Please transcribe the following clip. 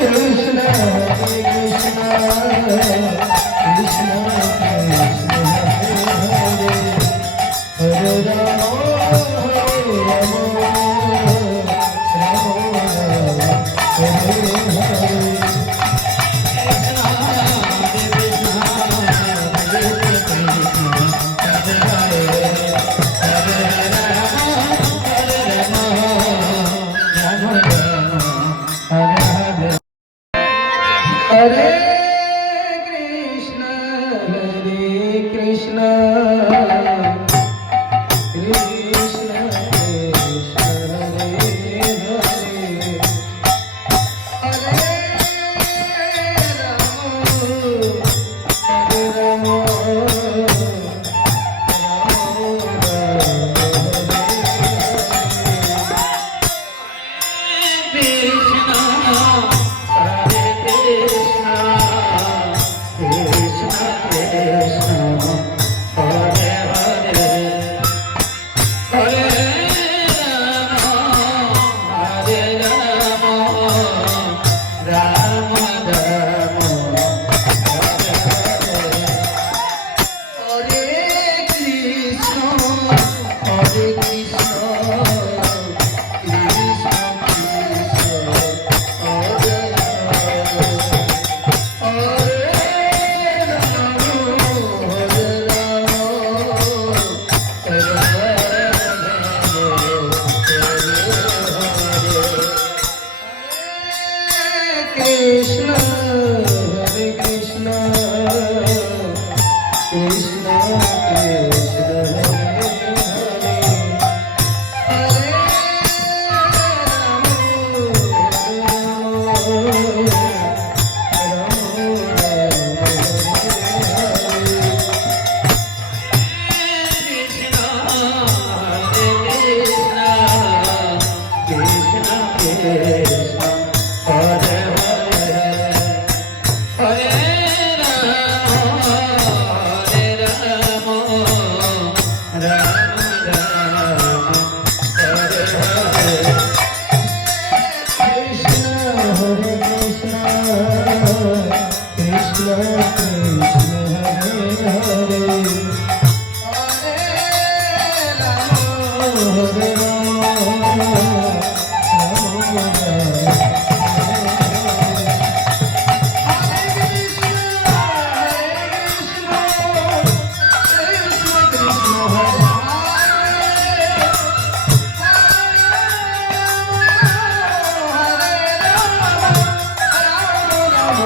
Krishna Krishna amor.